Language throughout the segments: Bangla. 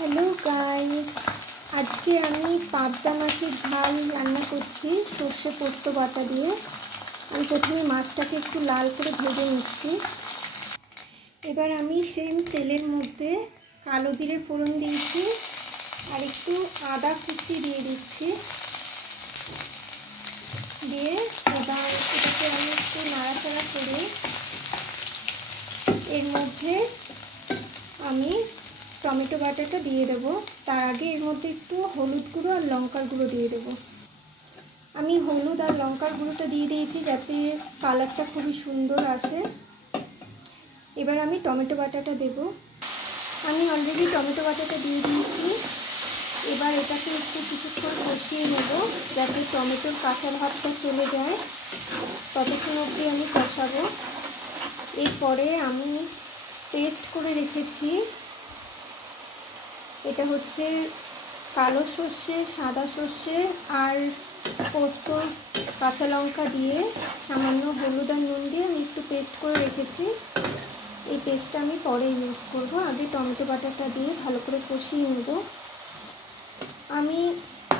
हेलो गाइस, आज के आमी पाबदा माछेर झाल रान्ना करछि सर्षे पोस्त बाटा दिए। आमी प्रथमे माछटाके एकटु लाल करे भेजे निচ্ছি। एबार आमी सेम तेलेर मध्य कालो जिरे फोड़न दिएछि और एकटु आदा कुचि दिए दिচ্ছি। दिए एबार एटाके आमी एकटु नाड़ाचाड़ा करे एर मध्य आमी टमेटो बाटाटा दिए देव। तार आगे एर मध्य एकटु हलुद गुঁড়ো और लंकार गुঁড়ো दिए देव। आमी हलुद और लंकार गुঁড়োटा दिए दिएछि जाते कालारटा खूबই सुंदर आसे। एबार आमी टमेटो बाटाटा देव। आमी अलरेडी टमेटो बाटाटा दिए दिएछि। एबार एटाके एकटु কিছুক্ষণ কষিয়ে নেব যাতে টমেটোর কাঁচা ভাবটা চলে যায়। ততক্ষণ অবধি আমি কষাবো। এরপরে আমি পেস্ট করে রেখেছি, এটা হচ্ছে কালো সর্ষে, সাদা সর্ষে আর পোস্ত, কাঁচা লঙ্কা দিয়ে সামান্য হলুদ আর নুন দিয়ে আমি একটু পেস্ট করে রেখেছি। এই পেস্টটা আমি পরে ইউজ করব। আগে টমেটো বাটাটা দিয়ে ভালো করে কষিয়ে নেব। আমি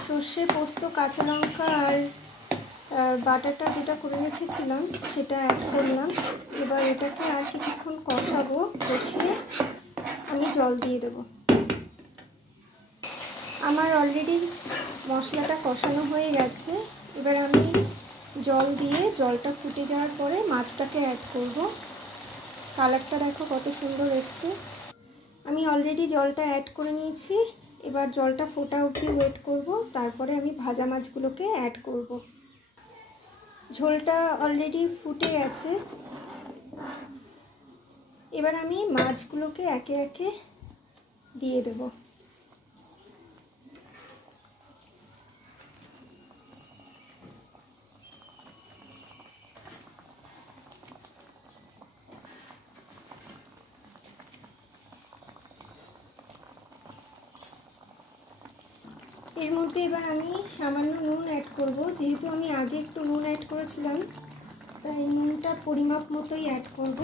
সর্ষে, পোস্ত, কাঁচা লঙ্কা আর বাটাটা যেটা করে রেখেছিলাম সেটা অ্যাড করলাম। এবার এটাকে আর কিছুক্ষণ কষাবো। কষিয়ে আমি জল দিয়ে দেবো। আমার অলরেডি মশলাটা কষানো হয়ে গেছে। এবার আমি জল দিয়ে জলটা ফুটে যাওয়ার পরে মাছটাকে অ্যাড করব। কালারটা দেখো কত সুন্দর এসছে। আমি অলরেডি জলটা অ্যাড করে নিয়েছি। এবার জলটা ফোটা অবধি ওয়েট করব, তারপরে আমি ভাজা মাছগুলোকে অ্যাড করব। ঝোলটা অলরেডি ফুটে গেছে। এবার আমি মাছগুলোকে একে একে দিয়ে দেব। এর মধ্যে এবার আমি সামান্য নুন অ্যাড করব। যেহেতু আমি আগে একটু নুন অ্যাড করেছিলাম তাই নুনটা পরিমাপ মতোই অ্যাড করব।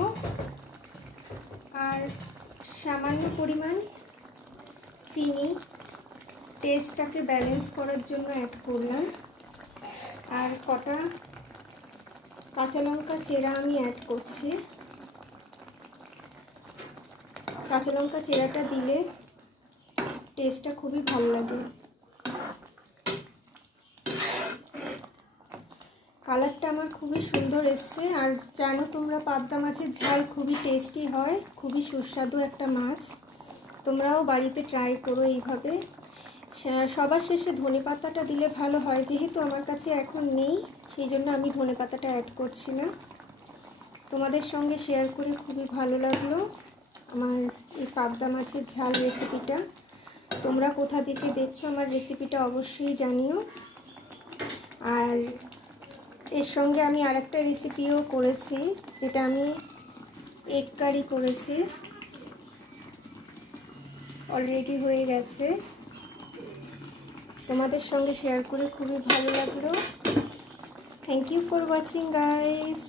আর সামান্য পরিমাণ চিনি টেস্টটাকে ব্যালেন্স করার জন্য অ্যাড করলাম। আর কটা কাঁচা লঙ্কা চেরা আমি অ্যাড করছি। কাঁচা লঙ্কা চেরাটা দিলে টেস্টটা খুবই ভালো লাগে। কালারটা আমার খুবই সুন্দর এসছে। আর জানো তোমরা পাবদা মাছের ঝাল খুবই টেস্টি হয়, খুবই সুস্বাদু একটা মাছ। তোমরাও বাড়িতে ট্রাই করো এইভাবে। সবার শেষে ধনেপাতাটা দিলে ভালো হয়, যেহেতু আমার কাছে এখন নেই সেই জন্য আমি ধনেপাতাটা অ্যাড করছি না। তোমাদের সঙ্গে শেয়ার করে খুবই ভালো লাগলো আমার এই পাবদা মাছের ঝাল রেসিপিটা। তোমরা কোথা থেকে দেখছো আমার রেসিপিটা অবশ্যই জানিও। আর এর সঙ্গে আমি আরেকটা রেসিপিও করেছি, যেটা আমি এগ কারি করেছি, অলরেডি হয়ে গেছে। তোমাদের সঙ্গে শেয়ার করে খুবই ভালো লাগলো। Thank you for watching guys.